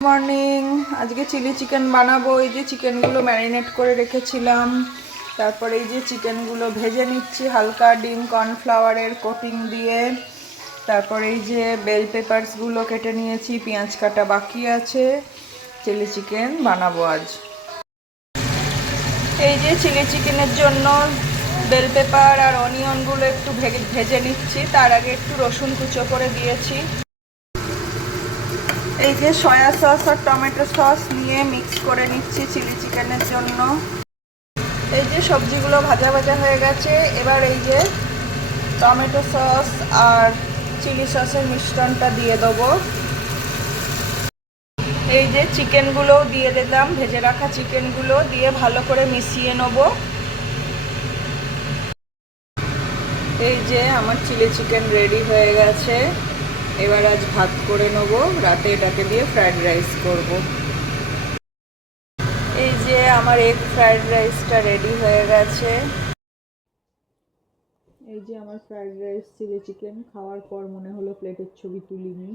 Morning. আজকে chilli chicken বানাবো। এই যে চিকেনগুলো ম্যারিনেট করে রেখেছিলাম, তারপরে এই যে চিকেনগুলো ভেজে নিচ্ছি হালকা ডিম কর্নফ্লাওয়ারের কোটিং দিয়ে। তারপরে এই যে বেল পেপারসগুলো কেটে নিয়েছি, পেঁয়াজ কাটা বাকি আছে। চিলি চিকেন বানাবো আজ। এই যে চিলি চিকেনের জন্য বেল পেপার আর অনিয়নগুলো একটু ভেজে নিচ্ছি, তার আগে একটু রসুন কুচো করে দিয়েছি। এই যে সয়া সস আর টমেটো সস নিয়ে মিক্স করে নিচ্ছি চিলি চিকেনের জন্য। এই যে সবজিগুলো ভাজা ভাজা হয়ে গেছে, এবার এই যে টমেটো সস আর চিলি সসের মিশ্রণটা দিয়ে দেবো। এই যে চিকেনগুলোও দিয়ে দিলাম, ভেজে রাখা চিকেনগুলো দিয়ে ভালো করে মিশিয়ে নেব। এই যে আমার চিলি চিকেন রেডি হয়ে গেছে। এবার আজ ভাত করে নেব, রাতে এটাকে দিয়ে ফ্রাইড রাইস করব। এই যে আমার এগ ফ্রাইড রাইসটা রেডি হয়ে গেছে। এই যে আমার ফ্রাইড রাইস চিলি চিকেন খাওয়ার পর মনে হলো প্লেটের ছবি তুলিনি।